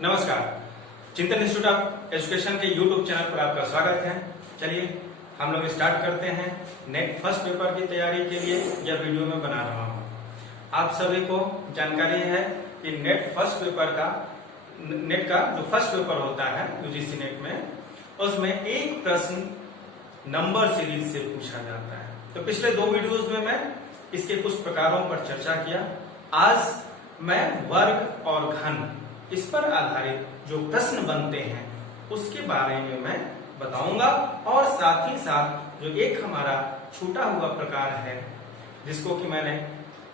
नमस्कार, चिंतन institute of education के यूट्यूब चैनल पर आपका स्वागत है। चलिए हम लोग स्टार्ट करते हैं। नेट फर्स्ट पेपर की तैयारी के लिए यह वीडियो में बना रहा हूँ। आप सभी को जानकारी है कि नेट का जो फर्स्ट पेपर होता है यूजीसी नेट में, उसमें एक प्रश्न नंबर सीरीज से पूछा जाता है। तो पिछले दो वीडियोज में मैं इसके कुछ प्रकारों पर चर्चा किया। आज मैं वर्ग और घन इस पर आधारित जो प्रश्न बनते हैं उसके बारे में मैं बताऊंगा, और साथ ही साथ जो एक हमारा छूटा हुआ प्रकार है जिसको कि मैंने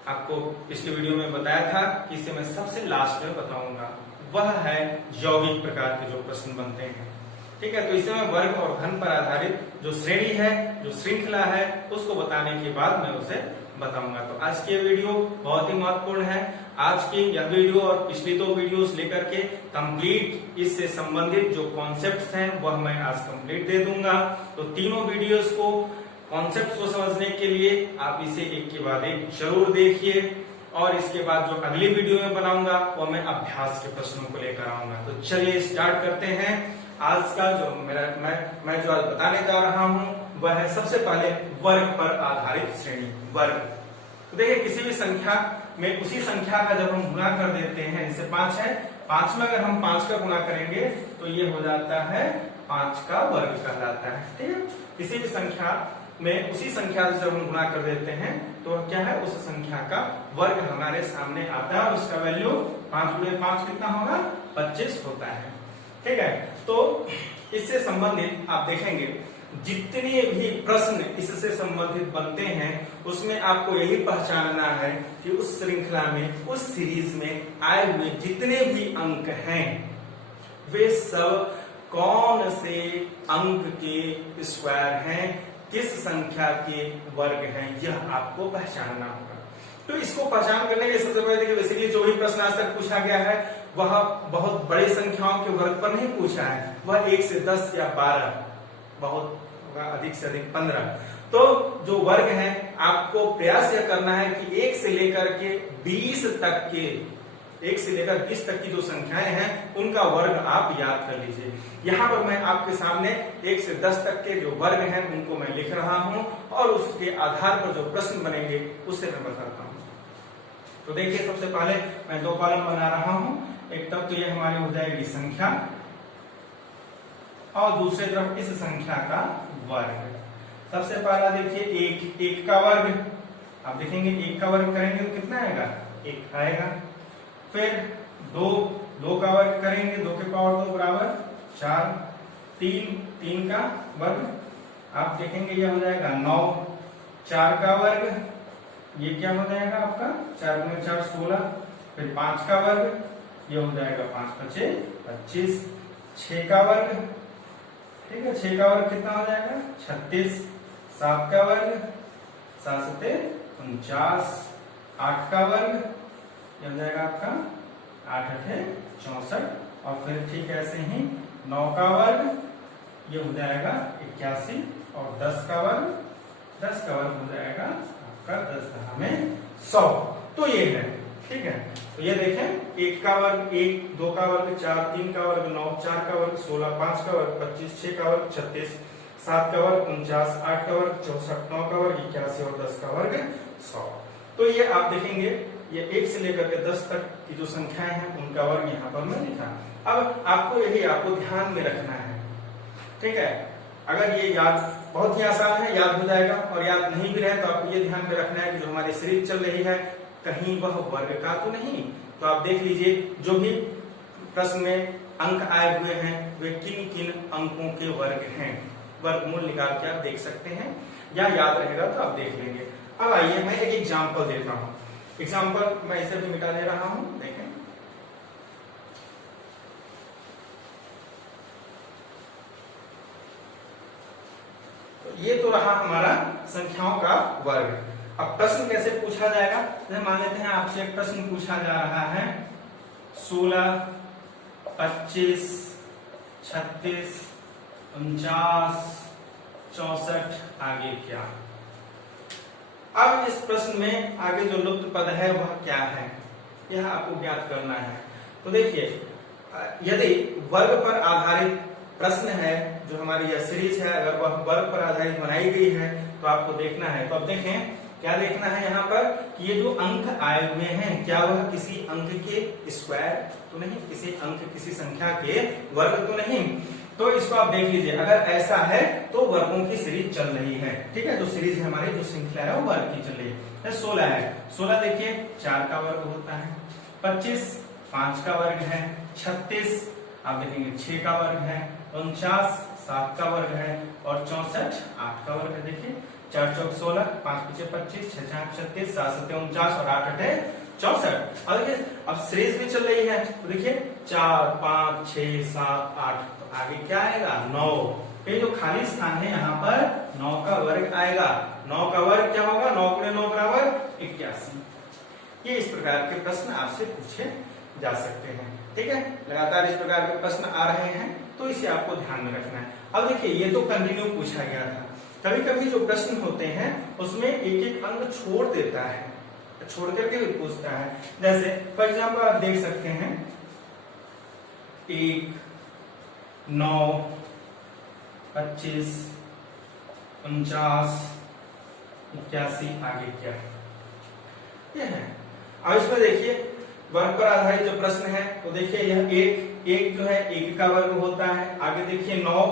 आपको पिछले वीडियो में बताया था कि इसे मैं सबसे लास्ट में बताऊंगा, वह है यौगिक प्रकार के जो प्रश्न बनते हैं। ठीक है, तो इसे मैं वर्ग और घन पर आधारित जो श्रेणी है, जो श्रृंखला है, उसको बताने के बाद मैं उसे बताऊंगा। तो आज की वीडियो बहुत ही महत्वपूर्ण है। आज की यह वीडियो और पिछली दो वीडियोस लेकर के कंप्लीट इससे संबंधित जो कॉन्सेप्ट्स हैं वह मैं आज कंप्लीट दे दूंगा। तो तीनों वीडियोस को, कॉन्सेप्ट्स को समझने के लिए आप इसे एक के बाद एक जरूर देखिए, और इसके बाद जो अगली वीडियो में बनाऊंगा वह मैं अभ्यास के प्रश्नों को लेकर आऊंगा। तो चलिए स्टार्ट करते हैं। आज का जो मैं जो आज बताने जा रहा हूं वह है सबसे पहले वर्ग पर आधारित श्रेणी, वर्ग। तो देखिए, किसी भी संख्या में उसी संख्या का जब हम गुणा कर देते हैं, जैसे 5 है, 5 में अगर हम 5 का गुणा करेंगे तो ये हो जाता है 5 का वर्ग कहलाता है। ठीक है, किसी भी संख्या में उसी संख्या से जब हम गुणा कर देते हैं तो क्या है, उस संख्या का वर्ग हमारे सामने आता है, और उसका वैल्यू 5 गुणे 5 कितना होगा, 25 होता है। ठीक है, तो इससे संबंधित आप देखेंगे जितने भी प्रश्न इससे संबंधित बनते हैं उसमें आपको यही पहचानना है कि उस श्रृंखला में, उस सीरीज में आए हुए जितने भी अंक हैं वे सब कौन से अंक के स्क्वायर हैं, किस संख्या के वर्ग हैं, यह आपको पहचानना होगा। तो इसको पहचान करने के सबसे पहले देखिए, बेसिकली जो भी प्रश्न आज तक पूछा गया है वह बहुत बड़ी संख्याओं के वर्ग पर नहीं पूछा है, वह 1 से 10 या 12, बहुत अधिक से अधिक 15। तो जो वर्ग है आपको प्रयास यह करना है कि 1 से लेकर के 20 तक के, 1 से लेकर 20 तक की जो संख्याएं हैं उनका वर्ग आप याद कर लीजिए। यहाँ पर मैं आपके सामने 1 से 10 तक के जो वर्ग हैं उनको मैं लिख रहा हूं, और उसके आधार पर जो प्रश्न बनेंगे उसे मैं बताता हूं। तो देखिए, सबसे पहले मैं 2 कॉलम बना रहा हूं। एक तरफ तो ये हमारी हो जाएगी संख्या, और दूसरी तरफ इस संख्या का वर्ग। सबसे पहला देखिए 1 का वर्ग। आप देखेंगे 1 का वर्ग करेंगे तो कितना आएगा, 1 आएगा। फिर 2 का वर्ग करेंगे, 2 के पावर 2 बराबर 4। 3 का वर्ग आप देखेंगे यह हो जाएगा 9। 4 का वर्ग ये क्या हो जाएगा आपका, 4 गुणे 4 16। फिर 5 का वर्ग ये हो जाएगा 5 5 25। 6 का वर्ग, ठीक है, 6 का वर्ग कितना हो जाएगा, 36। 7 का वर्ग 7 7 49। 8 का वर्ग ये हो जाएगा आपका 8 8 64। और फिर ठीक ऐसे ही 9 का वर्ग ये हो जाएगा 81। और 10 का वर्ग हो जाएगा आपका 10 10 में 100। तो ये है, ठीक है। तो ये देखें, 1 का वर्ग 1, 2 का वर्ग 4, 3 का वर्ग 9, 4 का वर्ग 16, 5 का वर्ग 25, 6 का वर्ग 36, 7 का वर्ग 49, 8 का वर्ग 64, 9 का वर्ग 81 और 10 का वर्ग 100। तो ये आप देखेंगे, ये 1 से लेकर के 10 तक की जो संख्याएं हैं उनका वर्ग यहाँ पर मैं लिखा। अब आपको ध्यान में रखना है, ठीक है। अगर ये याद बहुत ही आसान है, याद हो जाएगा, और याद नहीं भी रहे तो आपको ये ध्यान में रखना है कि जो हमारी सीरीज चल रही है कहीं वह वर्ग का तो नहीं। तो आप देख लीजिए जो भी प्रश्न में अंक आए हुए हैं वे किन किन अंकों के वर्ग हैं, वर्गमूल निकाल के आप देख सकते हैं, या याद रहेगा तो आप देख लेंगे। अब आइए मैं एक एग्जाम्पल देता हूं। एग्जाम्पल मैं इसे भी मिटा दे रहा हूं, देखें। तो ये तो रहा हमारा संख्याओं का वर्ग। अब प्रश्न कैसे पूछा जाएगा, जैसे मान लेते हैं आपसे एक प्रश्न पूछा जा रहा है 16, 25, 36, 49, 64, आगे क्या। अब इस प्रश्न में आगे जो लुप्त पद है वह क्या है, यह आपको ज्ञात करना है। तो देखिए, यदि वर्ग पर आधारित प्रश्न है, जो हमारी यह सीरीज है, अगर वह वर्ग पर आधारित बनाई गई है तो आपको देखना है। तो अब देखें क्या देखना है यहाँ पर कि ये जो अंक आए हुए हैं क्या वह किसी अंक के स्क्वायर तो नहीं, किसी अंक किसी संख्या के वर्ग तो नहीं। तो इसको आप देख लीजिए, अगर ऐसा है तो वर्गों की सीरीज चल रही है। ठीक है, जो सीरीज हमारी जो श्रृंखला है वो वर्ग की चल रही है। 16 है, 16 देखिए 4 का वर्ग होता है, 25 5 का वर्ग है, 36 आप देखेंगे 6 का वर्ग है, 49 7 का वर्ग है और 64 8 का वर्ग है। देखिए 4 चौक 16, 5 पीछे 25, 6 6 36, 7 7 49 और 8 8 64। और देखिए अब सीरीज भी चल रही है तो देखिए 4 5 6 7 8, तो आगे क्या आएगा 9। ये जो खाली स्थान है यहाँ पर 9 का वर्ग आएगा। 9 का वर्ग क्या होगा, 9 गुणे 9 बराबर 81। ये इस प्रकार के प्रश्न आपसे पूछे जा सकते हैं। ठीक है, लगातार इस प्रकार के प्रश्न आ रहे हैं तो इसे आपको ध्यान में रखना है। अब देखिए ये तो कंटिन्यू पूछा गया था, कभी कभी जो प्रश्न होते हैं उसमें एक एक अंक छोड़ देता है, छोड़ करके भी पूछता है। जैसे फॉर एग्जाम्पल आप देख सकते हैं 1 9 25 49 81, आगे क्या है ये है। अब इसमें देखिए वर्ग पर आधारित जो प्रश्न है तो देखिए यह एक जो है 1 का वर्ग होता है। आगे देखिए 9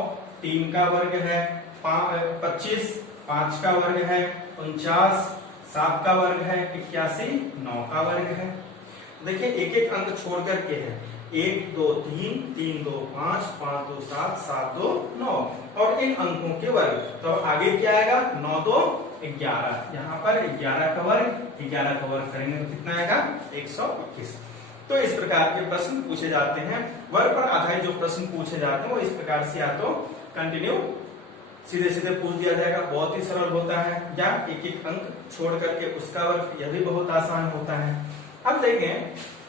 3 का वर्ग है, 25 5 का वर्ग है, 49 7 का वर्ग है, 81 9 का वर्ग है। देखिए एक एक अंक छोड़ करके है, 1 2 3 3 2 5 5 2 7 7 2 9 और इन अंकों के वर्ग। तो आगे क्या आएगा 9 2 11, यहाँ पर 11 का वर्ग करेंगे तो कितना आएगा 121। तो इस प्रकार के प्रश्न पूछे जाते हैं। वर्ग पर आधारित जो प्रश्न पूछे जाते हैं वो इस प्रकार से या तो कंटिन्यू सीधे सीधे पूछ दिया जाएगा, बहुत ही सरल होता है, या एक एक अंक छोड़ करके उसका वर्ग, यह भी बहुत आसान होता है। अब देखें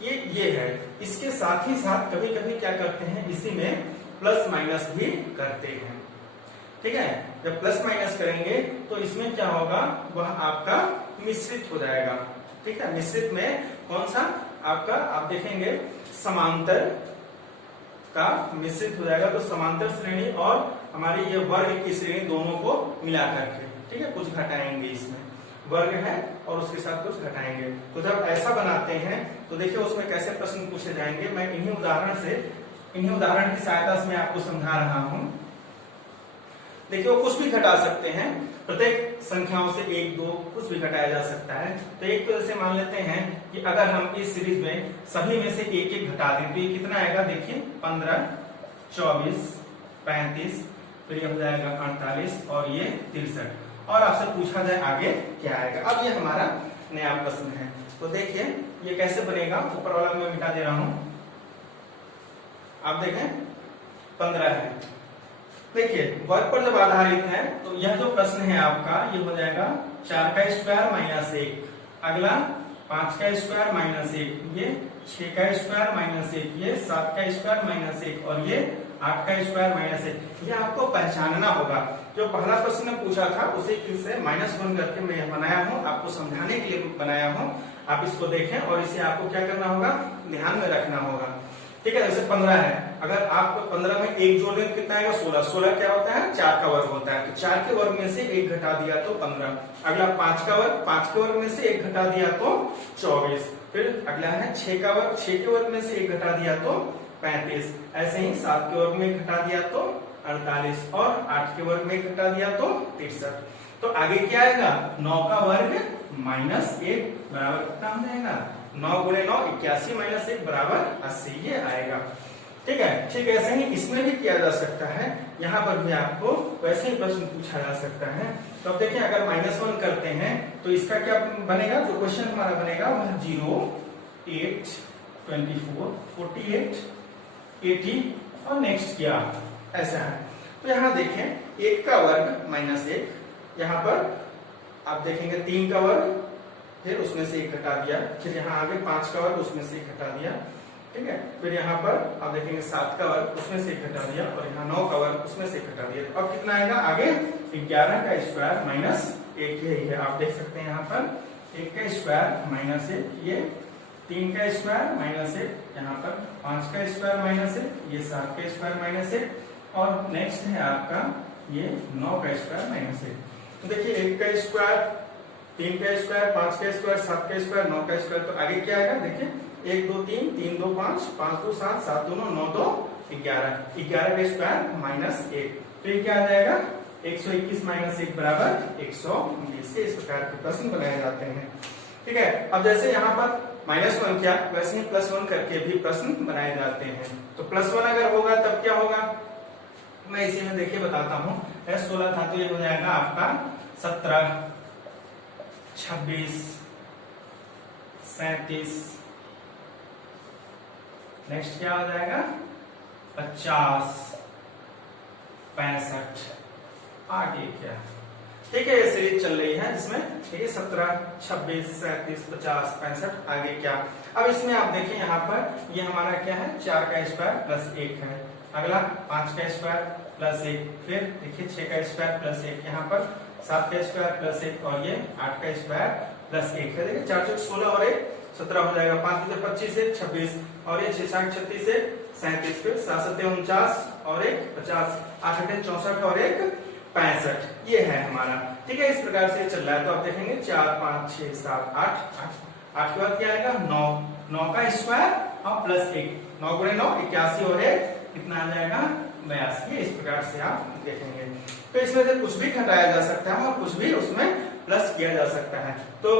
ये है, इसके साथ ही साथ कभी कभी क्या करते हैं इसी में प्लस माइनस भी करते हैं। ठीक है, जब प्लस माइनस करेंगे तो इसमें क्या होगा, वह आपका मिश्रित हो जाएगा। ठीक है, मिश्रित में कौन सा आपका आप देखेंगे समांतर का मिश्रित हो जाएगा। तो समांतर श्रेणी और हमारी ये वर्ग की श्रेणी दोनों को मिला करके, ठीक है, कुछ घटाएंगे, इसमें वर्ग है और उसके साथ कुछ घटाएंगे। तो जब ऐसा बनाते हैं तो देखिए उसमें कैसे प्रश्न पूछे जाएंगे। मैं इन्हीं उदाहरण की सहायता से मैं आपको समझा रहा हूं। देखिए वो कुछ भी घटा सकते हैं, प्रत्येक संख्याओं से 1 2 कुछ भी घटाया जा सकता है। तो एक तरह से मान लेते हैं कि अगर हम इस सीरीज में सभी में से एक एक घटा दें तो ये कितना आएगा, देखिए 15 24 35, फिर ये हो जाएगा 48 और ये 63। और आपसे पूछा जाए आगे क्या आएगा। अब ये हमारा नया प्रश्न है तो देखिए ये कैसे बनेगा। ऊपर वाला मैं मिटा दे रहा हूं, आप देखें 15 है। देखिए वर्ग पर जब आधारित है तो यह जो प्रश्न है आपका ये हो जाएगा 4 का स्क्वायर माइनस 1, अगला 5 का स्क्वायर माइनस 1, ये 6 का स्क्वायर माइनस 1, ये 7 का स्क्वायर माइनस 1 और ये 8 का स्क्वायर माइनस 1। ये आपको पहचानना होगा। जो पहला प्रश्न पूछा था उसे फिर से -1 करके मैं बनाया हूँ, आपको समझाने के लिए बनाया हूँ। आप इसको देखें और इसे आपको क्या करना होगा, ध्यान में रखना होगा। ठीक है, जैसे 15 है, अगर आप 15 में 1 जोड़ दें कितना आएगा 16। 16 क्या होता है 4 का वर्ग होता है, तो 4 के वर्ग में से 1 घटा दिया तो 15। अगला 5 का वर्ग, 5 के वर्ग में से 1 घटा दिया तो 24। फिर अगला है 6 का वर्ग, 6 के वर्ग में से 1 घटा दिया तो 35। ऐसे ही 7 के वर्ग में 1 घटा दिया तो 48 और 8 के वर्ग में 1 घटा दिया तो 63। तो आगे क्या आएगा 9 का वर्ग माइनस 1 बराबर कितना हो जाएगा 9 गुणे 9 81 माइनस 1 बराबर 80, ये आएगा। ठीक है, ठीक ऐसे ही इसमें भी किया जा सकता है, यहाँ पर भी आपको वैसे ही प्रश्न पूछा जा सकता है। तो अब देखिए अगर -1 करते हैं तो इसका क्या बनेगा, जो क्वेश्चन हमारा बनेगा वह 0 8 24 48 80 और नेक्स्ट क्या ऐसा है। तो यहाँ देखें 1 का वर्ग माइनस 1, यहाँ पर आप देखेंगे 3 का वर्ग, फिर उसमें से 1 घटा दिया, फिर यहाँ आगे 5 का वर्ग उसमें से 1 घटा दिया। ठीक है, फिर यहाँ पर आप देखेंगे 7 का वर्ग उसमें से 1 घटा दिया और यहाँ 9 का वर्ग उसमें से 1 घटा दिया। तो अब कितना आएगा आगे 11 का स्क्वायर माइनस 1, यही है आप देख सकते हैं यहाँ पर 1 का स्क्वायर माइनस 1, ये 3 का स्क्वायर माइनस 1, यहाँ पर 5 का स्क्वायर माइनस 1, ये 7 का स्क्वायर माइनस 1, और नेक्स्ट है आपका ये 9 का स्क्वायर माइनस 1। तो देखिए 1 का स्क्वायर, 3 का स्क्वायर, 5 का स्क्वायर, 7 का स्क्वायर, 9 का स्क्वायर, तो आगे क्या आएगा देखिए 1 2 3, 3 2 5, 5 2 7, 7 2 9, 9 2 11, 11 का स्क्वायर माइनस 1, तो ये क्या आ जाएगा 121 माइनस 1 बराबर 120। इस प्रकार के प्रश्न बनाए जाते हैं। ठीक है, अब जैसे यहाँ पर -1 किया वैसे ही +1 करके भी प्रश्न बनाए जाते हैं। तो +1 अगर होगा तब क्या होगा, मैं इसी में देखिए बताता हूँ। 16 था तो ये हो जाएगा आपका 17, 26, 37, नेक्स्ट क्या हो जाएगा 50, 65, आगे क्या। ठीक है, ये सीरीज चल रही है जिसमें देखिए 17, 26, 37, 50, 65, आगे क्या। अब इसमें आप देखिए यहाँ पर ये हमारा क्या है 4 का स्क्वायर प्लस 1 है, अगला 5 का स्क्वायर प्लस 1, फिर देखिए 6 का स्क्वायर प्लस 1, यहाँ पर 7 का स्क्वायर प्लस 1, और ये 8 का स्क्वायर प्लस 1 है। देखिए 4 4 16 और 1 17 हो जाएगा, 5 2 25 1 26, और ये 6 7 36 1 37, फिर 7 7 49 और 1 50, 8 8 64 और 1 65, ये है हमारा। ठीक है, इस प्रकार से चल रहा है। तो आप देखेंगे 4 5 6 7 8, 8 के बाद क्या आएगा 9, 9 का स्क्वायर और प्लस 1, 9 गुणे 9 81, और 1 कितना आ जाएगा 82। इस प्रकार से आप देखेंगे। तो इसमें से कुछ भी घटाया जा सकता है और कुछ भी उसमें प्लस किया जा सकता है। तो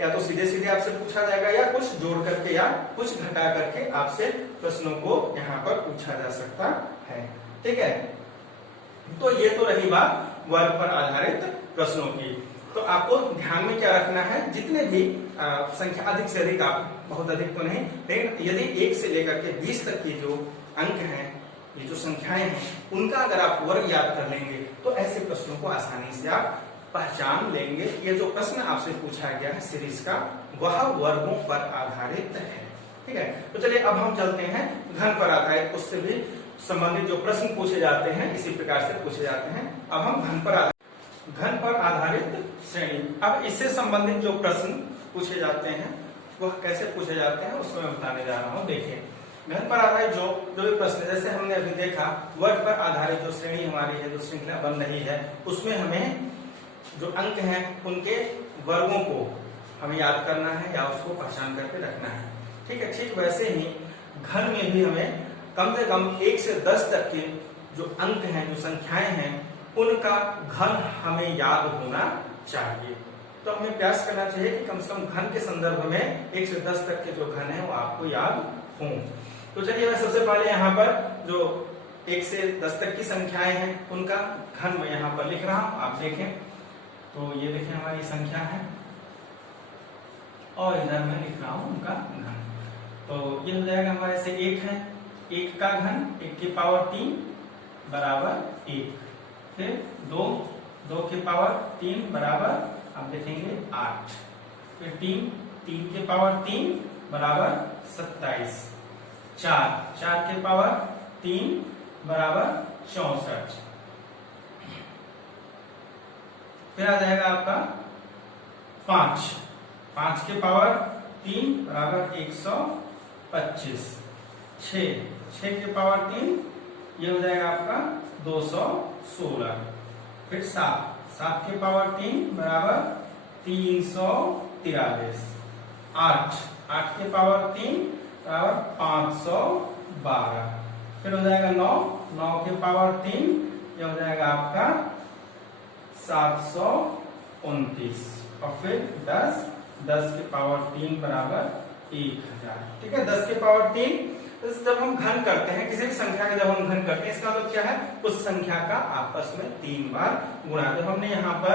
या तो सीधे सीधे आपसे पूछा जाएगा या कुछ जोड़ करके या कुछ घटा करके आपसे प्रश्नों को यहाँ पर पूछा जा सकता है। ठीक है, तो ये तो रही बात वर्ग पर आधारित प्रश्नों की। तो आपको ध्यान में क्या रखना है, जितने भी संख्या अधिक से अधिक, आप बहुत अधिक तो नहीं, लेकिन यदि 1 से लेकर के 20 तक की जो अंक हैं, ये जो संख्याएं हैं, उनका अगर आप वर्ग याद कर लेंगे तो ऐसे प्रश्नों को आसानी से आप पहचान लेंगे। ये जो प्रश्न आपसे पूछा गया है सीरीज का, वह वर्गों पर आधारित है। ठीक है, तो चलिए अब हम चलते हैं घन पर आधारित, उससे भी संबंधित जो प्रश्न पूछे जाते हैं इसी प्रकार से पूछे जाते हैं। अब हम घन पर आधारित श्रेणी, अब इससे संबंधित जो प्रश्न पूछे जाते हैं वह कैसे पूछे जाते हैं उसको मैं बताने जा रहा हूँ। देखिए घन पर आधारित जो भी प्रश्न, जैसे हमने अभी देखा वर्ग पर आधारित जो श्रेणी हमारी है, जो श्रृंखला बन रही है, उसमें हमें जो अंक हैं उनके वर्गों को हमें याद करना है या उसको पहचान करके रखना है। ठीक है, ठीक वैसे ही घन में भी हमें कम से कम 1 से 10 तक के जो अंक हैं, जो संख्याएं हैं, उनका घन हमें याद होना चाहिए। तो हमें प्रयास करना चाहिए कि कम से कम घन के संदर्भ में 1 से 10 तक के जो घन है वो आपको याद हों। तो चलिए मैं सबसे पहले यहाँ पर जो 1 से 10 तक की संख्याएं हैं उनका घन मैं यहाँ पर लिख रहा हूं, आप देखें। तो ये देखें हमारी संख्या है और इधर मैं लिख रहा हूं उनका घन। तो ये हो जाएगा हमारे से 1 है, 1 का घन 1 की पावर 3 बराबर 1, फिर 2, 2 की पावर 3 बराबर आप देखेंगे 8, फिर 3, 3 की पावर 3 बराबर 27, 4, 4 के पावर 3 बराबर 64, फिर आ जाएगा आपका 5, 5 के पावर 3 बराबर 125, 6, 6 के पावर 3 ये हो जाएगा आपका 216, फिर 7, 7 के पावर 3 बराबर 343, 8, 8 के पावर 3 बराबर 512, फिर हो जाएगा 9, 9 के पावर 3 ये हो जाएगा आपका 729, और फिर 10, 10 के पावर 3 बराबर 1000। ठीक है, 10 के पावर 3 जब हम घन करते हैं किसी भी संख्या का, जब हम घन करते हैं इसका मतलब क्या है, उस संख्या का आपस में 3 बार गुणा। जब हमने यहाँ पर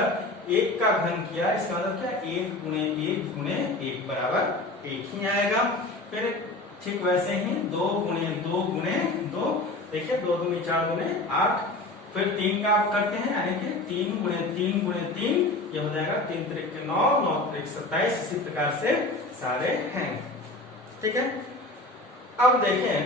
1 का घन किया इसका मतलब क्या, 1 गुणे 1 गुणे 1 बराबर 1 ही आएगा। फिर ठीक वैसे ही 2 गुणे 2 गुणे 2, देखिए 2 दूनी 4 गुणे 8, फिर 3 का आप करते हैं यानी कि 3 गुणे 3 गुणे 3 ये हो जाएगा 3 त्रिक 9, 9 त्रिक 27, इसी प्रकार से सारे हैं। ठीक है, अब देखें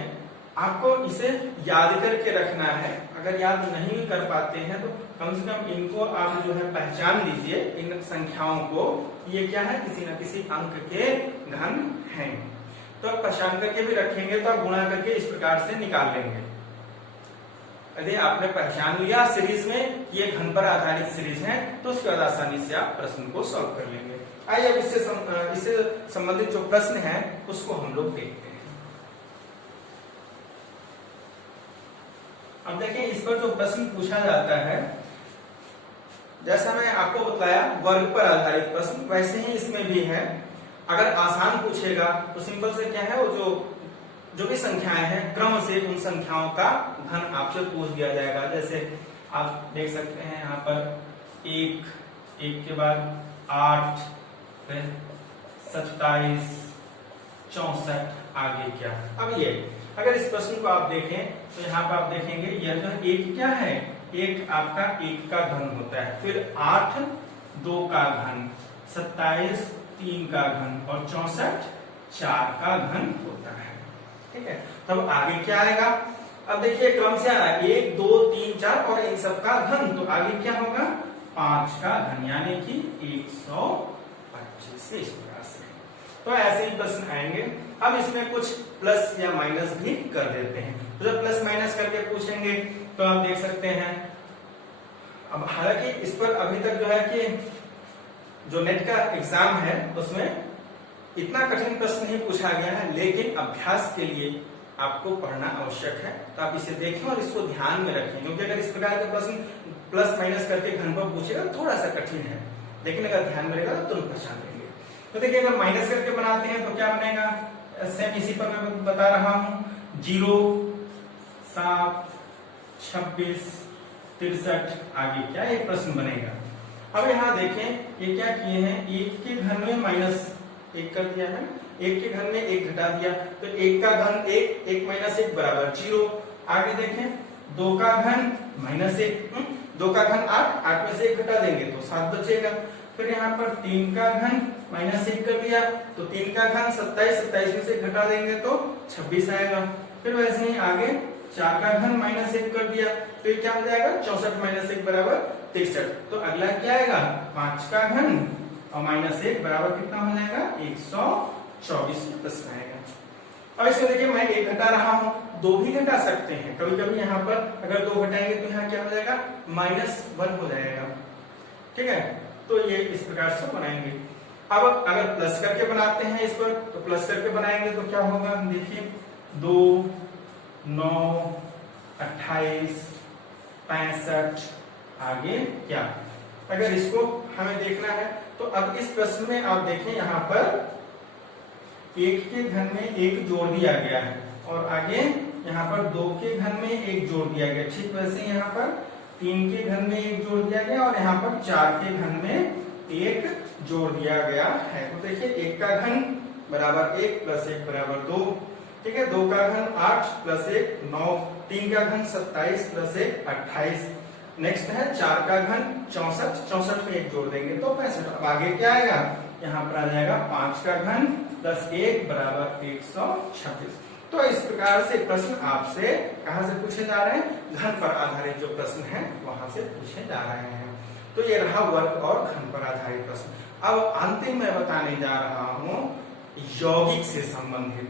आपको इसे याद करके रखना है। अगर याद नहीं भी कर पाते हैं तो कम से कम इनको आप जो है पहचान लीजिए, इन संख्याओं को, ये क्या है, किसी न किसी अंक के घन हैं। तो आप पहचान करके भी रखेंगे तो आप गुणा करके इस प्रकार से निकाल लेंगे। यदि आपने पहचान लिया सीरीज में कि ये घन पर आधारित सीरीज है तो उसके बाद आसानी से आप प्रश्न को सॉल्व कर लेंगे। आइए अब इससे संबंधित जो प्रश्न है उसको हम लोग देखते हैं। अब देखिए इस पर जो प्रश्न पूछा जाता है, जैसा मैं आपको बताया वर्ग पर आधारित प्रश्न, वैसे ही इसमें भी है। अगर आसान पूछेगा तो सिंपल से क्या है, वो जो भी संख्याएं हैं क्रम से उन संख्याओं का घन आपसे पूछ दिया जाएगा। जैसे आप देख सकते हैं यहाँ पर 1 के बाद 8, फिर 27, 64, आगे क्या। अब ये अगर इस प्रश्न को आप देखें तो यहाँ पर आप देखेंगे यह जो 1 क्या है, 1 आपका 1 का घन होता है, फिर 8 2 का घन, 27 3 का घन और 64 4 का घन होता है। ठीक है, तब आगे क्या आएगा। अब देखिए क्रम से आ रहा है 1 2 3 4 और इन सब का घन, तो आगे क्या होगा 5 का घन, यानी कि 125 इस प्रकार से। तो ऐसे ही प्रश्न आएंगे। अब इसमें कुछ प्लस या माइनस भी कर देते हैं, तो जब प्लस माइनस करके पूछेंगे तो आप देख सकते हैं। अब हालांकि इस पर अभी तक जो है कि जो नेट का एग्जाम है उसमें इतना कठिन प्रश्न नहीं पूछा गया है, लेकिन अभ्यास के लिए आपको पढ़ना आवश्यक है। तो आप इसे देखें और इसको ध्यान में रखें, क्योंकि अगर इस प्रकार का प्रश्न प्लस माइनस करके घन पर पूछेगा थोड़ा सा कठिन है, लेकिन अगर ध्यान में रहेगा तो तुरंत पहचान लेंगे। तो देखिए अगर माइनस करके बनाते हैं तो क्या बनेगा, सेम इसी पर मैं बता रहा हूं, 0 7 26 63, आगे क्या ये प्रश्न बनेगा। अब यहाँ देखें ये क्या किए हैं, 1 के घन में -1 कर दिया है, 1 के घन में 1 घटा दिया, तो 1 का घन 1, 1 - 1 बराबर 0। आगे देखें 2 का घन -1, 2 का घन 8, 8 में से 1 घटा देंगे तो 7 बचेगा। फिर यहाँ पर 3 का घन -1 कर दिया, तो 3 का घन 27, 27 में से घटा देंगे तो 26 आएगा। फिर वैसे ही आगे 4 का घन -1 कर दिया, तो ये क्या हो जाएगा 64 - 1 बराबर 63। तो अगला क्या आएगा 5 का घन और -1 बराबर कितना हो जाएगा 124 प्रश्न आएगा। अब इसमें देखिए मैं 1 घटा रहा हूं, 2 भी घटा सकते हैं। कभी कभी यहाँ पर अगर 2 घटाएंगे तो यहाँ क्या हो जाएगा -1 हो जाएगा। ठीक है, तो ये इस प्रकार से बनाएंगे। अब अगर प्लस करके बनाते हैं इस पर, तो प्लस करके बनाएंगे तो क्या होगा, देखिए 2 9 28 65, आगे क्या। अगर इसको हमें देखना है तो अब इस प्रश्न में आप देखें यहाँ पर 1 के घन में 1 जोड़ दिया गया है और आगे यहाँ पर 2 के घन में 1 जोड़ दिया गया। ठीक वैसे यहाँ पर 3 के घन में 1 जोड़ दिया गया और यहाँ पर 4 के घन में 1 जोड़ दिया गया है। तो देखिए 1 का घन बराबर 1 + 1 बराबर 2। ठीक है, 2 का घन 8 + 1 9, 3 का घन 27 + 1 28। नेक्स्ट है 4 का घन 64, 64 में 1 जोड़ देंगे तो 65। अब आगे क्या आएगा, यहाँ पर आ जाएगा 5 का घन + 1 बराबर 126। तो इस प्रकार से प्रश्न आपसे कहां से पूछे जा रहे हैं, घन पर आधारित जो प्रश्न है वहां से पूछे जा रहे हैं। तो ये रहा वर्ग और घन पर आधारित प्रश्न। अब अंतिम में बताने जा रहा हूं यौगिक से संबंधित।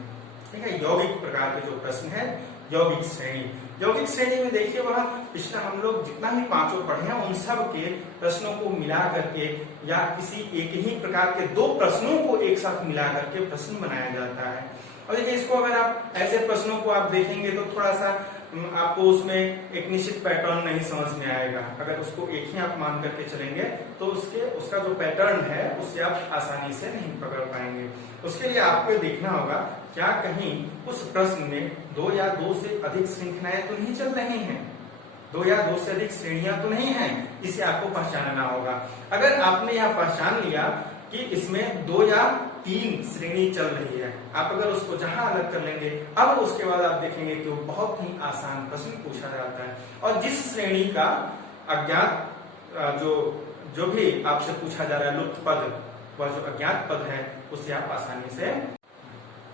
ठीक है, यौगिक प्रकार के जो प्रश्न है, यौगिक श्रेणी। यौगिक श्रेणी में देखिए वह पिछला हम लोग जितना भी 5 पढ़े हैं उन सब के प्रश्नों को मिला करके या किसी एक ही प्रकार के 2 प्रश्नों को एक साथ मिला करके प्रश्न बनाया जाता है। और देखिए इसको अगर आप ऐसे प्रश्नों को आप देखेंगे तो थोड़ा सा आपको उसमें एक निश्चित पैटर्न नहीं समझ में आएगा। अगर उसको एक ही आप मान करके चलेंगे तो उसका जो पैटर्न है उससे आप आसानी से नहीं पकड़ पाएंगे। उसके लिए आपको देखना होगा क्या कहीं उस प्रश्न में 2 या 2 से अधिक श्रृंखलाएं तो नहीं चल रही हैं, 2 या 2 से अधिक श्रेणियां तो नहीं है, इसे आपको पहचानना होगा। अगर आपने यह पहचान लिया कि इसमें 2 या 3 श्रेणी चल रही है, आप अगर उसको जहां अलग कर लेंगे, अब उसके बाद आप देखेंगे कि वो बहुत ही आसान प्रश्न पूछा जाता है। और जिस श्रेणी का अज्ञात जो भी आपसे पूछा जा रहा है लुप्त पद, वह जो अज्ञात पद है उसे आप आसानी से।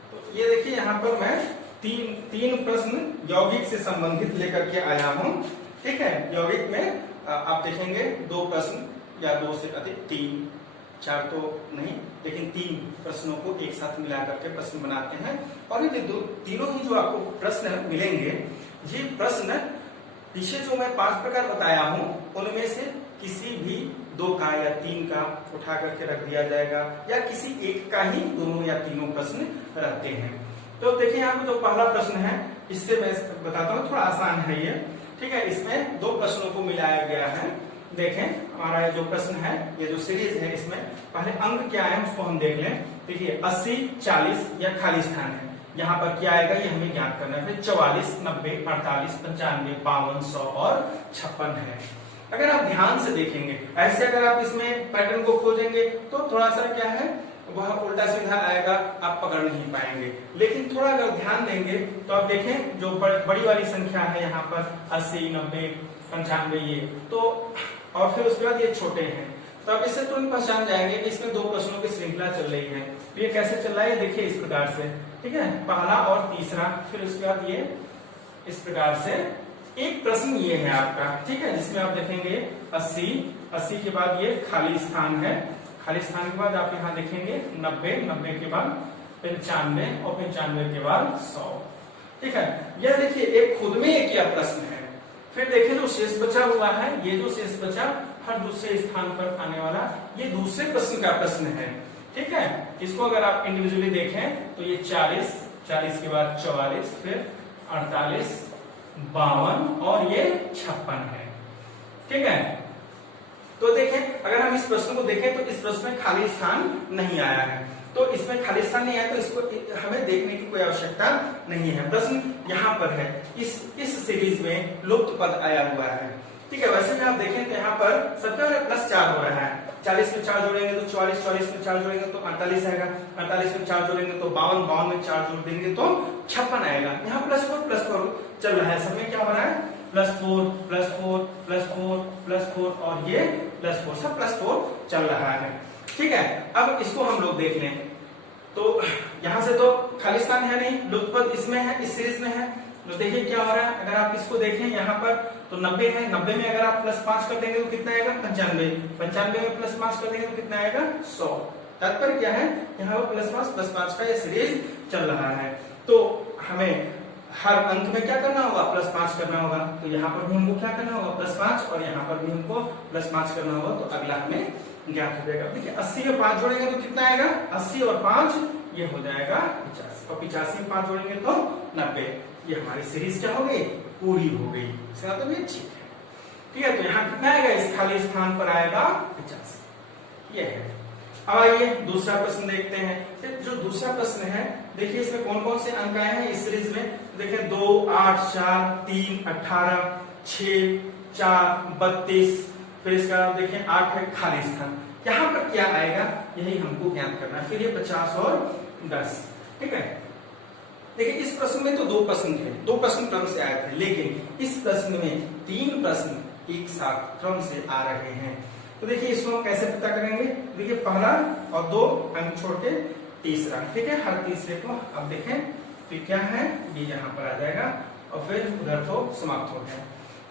तो ये देखिए यहाँ पर मैं तीन प्रश्न यौगिक से संबंधित लेकर के आया हूं। ठीक है, यौगिक में आप देखेंगे 2 प्रश्न या 2 से अधिक 3 4 तो नहीं लेकिन 3 प्रश्नों को एक साथ मिला करके प्रश्न बनाते हैं। और ये तीनों ही जो आपको प्रश्न मिलेंगे, ये प्रश्न पीछे जो मैं 5 प्रकार बताया हूं उनमें से किसी भी 2 का या 3 का उठा करके रख दिया जाएगा, या किसी एक का ही दोनों या तीनों प्रश्न रहते हैं। तो देखिए यहाँ पे जो पहला प्रश्न है, इससे मैं बताता हूँ, थोड़ा आसान है ये, ठीक है। इसमें 2 प्रश्नों को मिलाया गया है। देखें हमारा ये जो प्रश्न है, ये जो सीरीज है, इसमें पहले अंक क्या है उसको हम देख लें। देखिए 80, 40 या खाली स्थान है, यहाँ पर क्या आएगा ये हमें ज्ञात करना है। फिर 44, 90, 48, 95, 52, 100 और 56 है। अगर आप ध्यान से देखेंगे, ऐसे अगर आप इसमें पैटर्न को खोजेंगे तो थोड़ा सा क्या है वह उल्टा सीधा आएगा, आप पकड़ नहीं पाएंगे। लेकिन थोड़ा अगर ध्यान देंगे तो आप देखें जो बड़ी वाली संख्या है यहाँ पर 80, 90, 95 ये तो, और फिर उसके बाद ये छोटे हैं, तो आप इससे तुरंत पहचान जाएंगे कि इसमें 2 प्रश्नों की श्रृंखला चल रही है। तो ये कैसे चल रहा है देखिए इस प्रकार से, ठीक है, पहला और तीसरा, फिर उसके बाद ये इस प्रकार से एक प्रश्न ये है आपका, ठीक है, जिसमें आप देखेंगे 80 के बाद ये खाली स्थान है, खाली स्थान के बाद आप यहाँ देखेंगे 90 के बाद 95 और 95 के बाद 100, ठीक है। यह देखिए एक खुद में एक यह प्रश्न है। फिर देखिए जो शेष बचा हुआ है, ये जो शेष बचा हर दूसरे स्थान पर आने वाला, ये दूसरे प्रश्न का प्रश्न है, ठीक है। इसको अगर आप इंडिविजुअली देखें तो ये 40 के बाद 44, फिर 48, 52 और ये 56 है, ठीक है। तो देखें अगर हम इस प्रश्न को देखें तो इस प्रश्न में खाली स्थान नहीं आया है, तो इसमें खाली स्थान नहीं आया तो इसको हमें देखने की कोई आवश्यकता नहीं है। प्रश्न यहाँ पर है, इस सीरीज में लुप्त पद आया हुआ है, ठीक है। वैसे में आप देखें तो यहाँ पर सबसे पहले +4 हो रहा है, 40 में 4 जोड़ेंगे तो 44, 44 में 4 जोड़ेंगे तो 48 आएगा, 48 में 4 जोड़ेंगे तो 52, 52 में 4 जोड़ देंगे तो 56 आएगा। यहाँ +4 चल रहा है, सब में क्या हो रहा है +4 +4 +4 +4 और ये +4, सब +4 चल रहा है, ठीक है। अब इसको हम लोग देख लें तो यहां से तो खाली स्थान है नहीं, लुप्त पद इसमें है, इस सीरीज में है। तो देखिए क्या हो रहा है, अगर आप इसको देखें यहाँ पर तो 90 है, 90 में अगर आप +5 कर देंगे तो कितना आएगा 95, 95 में +5 कर देंगे तो कितना आएगा 100। तात्पर्य क्या है, यहाँ पर +5 का ये सीरीज चल रहा है। तो हमें हर अंक में क्या करना होगा +5 करना होगा, तो यहाँ पर भी हमको क्या करना होगा +5 और यहाँ पर भी हमको +5 करना होगा, तो अगला हमें ज्ञात हो जाएगा। देखिए 80 में 5 जोड़ेंगे तो कितना आएगा 80 और 5 ये हो जाएगा 85, और 85 में 5 जोड़ेंगे तो 90। ये हमारी सीरीज क्या हो गई पूरी हो गई, इसका मतलब ये ठीक है, ठीक है। तो यहाँ कितना आएगा, इस खाली स्थान पर आएगा 85, ये है। अब आइए दूसरा प्रश्न देखते हैं। जो दूसरा प्रश्न है देखिए इसमें कौन कौन से अंक आए हैं इस सीरीज में, देखिए 2, 8, 4, 3, 18, 6, 4, 32, फिर इसका देखिए 8 है खाली स्थान। यहाँ पर क्या आएगा यही हमको ज्ञात करना है। फिर ये 50 और 10, ठीक है। देखिए इस प्रश्न में तो 2 प्रश्न थे, 2 प्रश्न क्रम से आए थे, लेकिन इस प्रश्न में 3 प्रश्न एक साथ क्रम से आ रहे हैं। तो देखिए इसको हम कैसे पता करेंगे, देखिए पहला और 2 अंक छोड़ के तीसरा, ठीक है। हर तीसरे को अब देखें तो क्या है ये यहाँ पर आ जाएगा और फिर उधर तो समाप्त हो गया,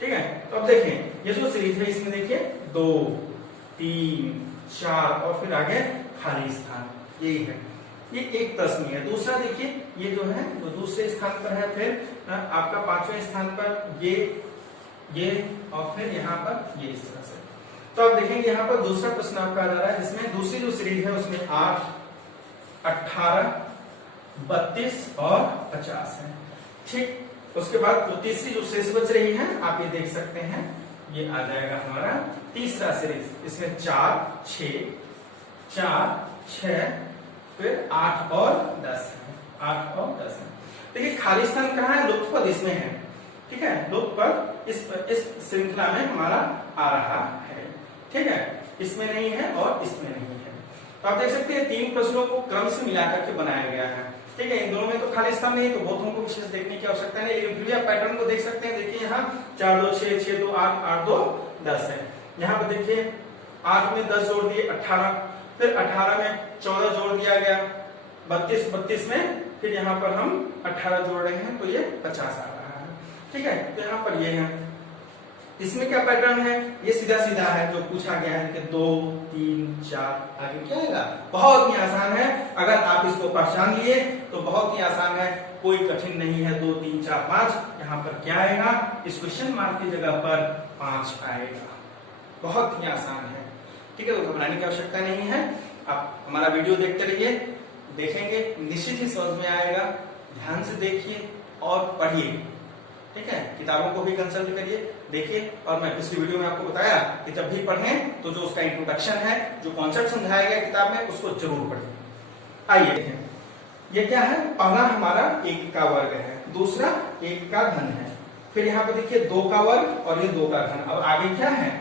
ठीक है। तो अब देखें ये जो सीरीज है इसमें देखिए 2, 3, 4 और फिर आगे खाली स्थान, यही है। ये एक प्रश्न है। दूसरा देखिए ये जो है वो दूसरे स्थान पर है, फिर आपका 5वें स्थान पर ये और फिर यहाँ पर ये इस तरह से। तो आप देखेंगे यहाँ पर दूसरा प्रश्न आपका आ रहा है जिसमें दूसरी जो सीरीज है उसमें 8, 18, 32 और 50 है, ठीक। उसके बाद जो तीसरी जो शेष बच रही है आप ये देख सकते हैं, ये आ जाएगा हमारा तीसरा सीरीज, इसमें 4, 6, फिर 8 और 10 है, 8 और 10 है। देखिए खाली स्थान कहाँ है, लुप्त पद इसमें है, ठीक है। लुप्त पद इस श्रृंखला में हमारा आ रहा है, ठीक है, इसमें नहीं है और इसमें नहीं है। तो आप देख सकते हैं 3 प्रश्नों को क्रम से मिलाकर के बनाया गया है, ठीक है। इन दोनों में तो खाली स्थान नहीं है तो बहुतों को विशेष देखने की आवश्यकता नहीं, लेकिन फिर भी आप पैटर्न को देख सकते हैं। देखिए यहाँ 4, 2, 6, 6, 2, 8, 8, 2, 10 है। यहाँ पर देखिए 8 में 10 जोड़ दिए 18, फिर 18 में 14 जोड़ दिया गया 32 में, फिर यहाँ पर हम 18 जोड़ रहे हैं तो ये 50 आ रहा है, ठीक है। तो यहाँ पर ये है इसमें क्या पैटर्न है, ये सीधा सीधा है जो पूछा गया है कि 2 3 4 आगे क्या आएगा। बहुत ही आसान है, अगर आप इसको पहचान लिए तो बहुत ही आसान है, कोई कठिन नहीं है। 2 3 4 5 यहाँ पर क्या आएगा, इस क्वेश्चन मार्क की जगह पर 5 आएगा। बहुत ही आसान है, ठीक है, तो घबराने की आवश्यकता नहीं है। आप हमारा वीडियो देखते रहिए, देखेंगे निश्चित ही समझ में आएगा। ध्यान से देखिए और पढ़िए, ठीक है, किताबों को भी कंसल्ट करिए, देखिए। और मैं पिछली वीडियो में आपको बताया कि जब भी पढ़ें तो जो उसका इंट्रोडक्शन है, जो कॉन्सेप्ट समझाया गया किताब में, उसको जरूर पढ़िए। आइए देखें, ये क्या है, पहला हमारा 1 का वर्ग है, दूसरा 1 का घन है, फिर यहाँ पे देखिए 2 का वर्ग और ये 2 का घन। अब आगे क्या है,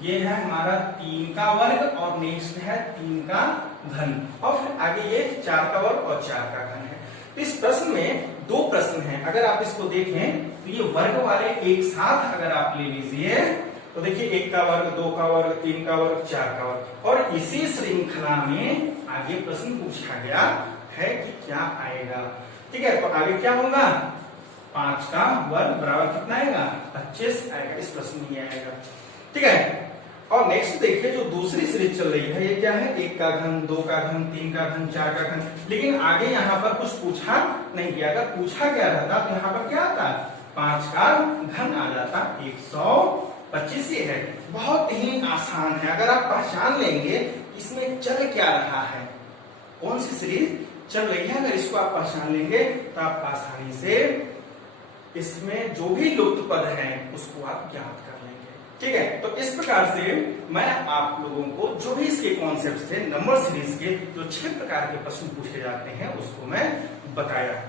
ये है हमारा 3 का वर्ग और नेक्स्ट है 3 का घन, और फिर आगे ये 4 का वर्ग और 4 का घन है। तो इस प्रश्न में 2 प्रश्न हैं, अगर आप इसको देखें तो ये वर्ग वाले एक साथ अगर आप ले लीजिए तो देखिए 1 का वर्ग, 2 का वर्ग, 3 का वर्ग, 4 का वर्ग, और इसी श्रृंखला में आगे प्रश्न पूछा गया है कि क्या आएगा, ठीक है। तो आगे क्या होगा, 5 का वर्ग बराबर कितना आएगा, 25 आएगा, इस प्रश्न में आएगा, ठीक है। और नेक्स्ट देखिए जो दूसरी सीरीज चल रही है, ये क्या है, 1 का घन, 2 का घन, 3 का घन, 4 का घन, लेकिन आगे यहाँ पर कुछ पूछा नहीं गया। अगर पूछा गया रहता तो यहाँ पर क्या आता, 5 का घन आ जाता, 125 ये है। बहुत ही आसान है, अगर आप पहचान लेंगे इसमें चल क्या रहा है, कौन सी सीरीज चल रही है, अगर इसको आप पहचान लेंगे तो आप आसानी से इसमें जो भी लुप्त पद है उसको आप ज्ञात कर लेंगे, ठीक है। तो इस प्रकार से मैं आप लोगों को जो भी इसके कॉन्सेप्ट थे, नंबर सीरीज के जो 6 प्रकार के प्रश्न पूछे जाते हैं उसको मैं बताया,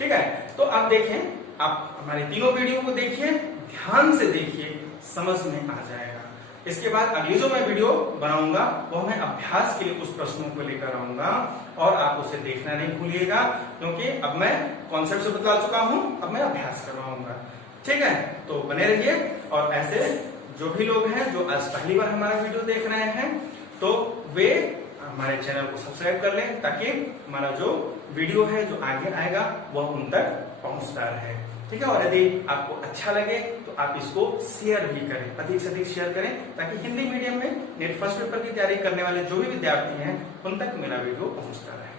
ठीक है। तो आप देखें, आप हमारे तीनों वीडियो को देखिए, ध्यान से देखिए, समझ में आ जाएगा। इसके बाद अगली जो मैं वीडियो बनाऊंगा वो मैं अभ्यास के लिए कुछ प्रश्नों को लेकर आऊंगा, और आप उसे देखना नहीं भूलिएगा, क्योंकि अब मैं कॉन्सेप्ट से बता चुका हूं, अब मैं अभ्यास करवाऊंगा, ठीक है। तो बने रहिए, और ऐसे जो भी लोग हैं जो आज पहली बार हमारा वीडियो देख रहे हैं तो वे हमारे चैनल को सब्सक्राइब कर लें, ताकि हमारा जो वीडियो है जो आगे आएगा वह उन तक पहुंचता रहे, ठीक है। और यदि आपको अच्छा लगे तो आप इसको शेयर भी करें, अधिक से अधिक शेयर करें, ताकि हिंदी मीडियम में नेट फर्स्ट पेपर की तैयारी करने वाले जो भी विद्यार्थी हैं उन तक मेरा वीडियो पहुंचता रहे।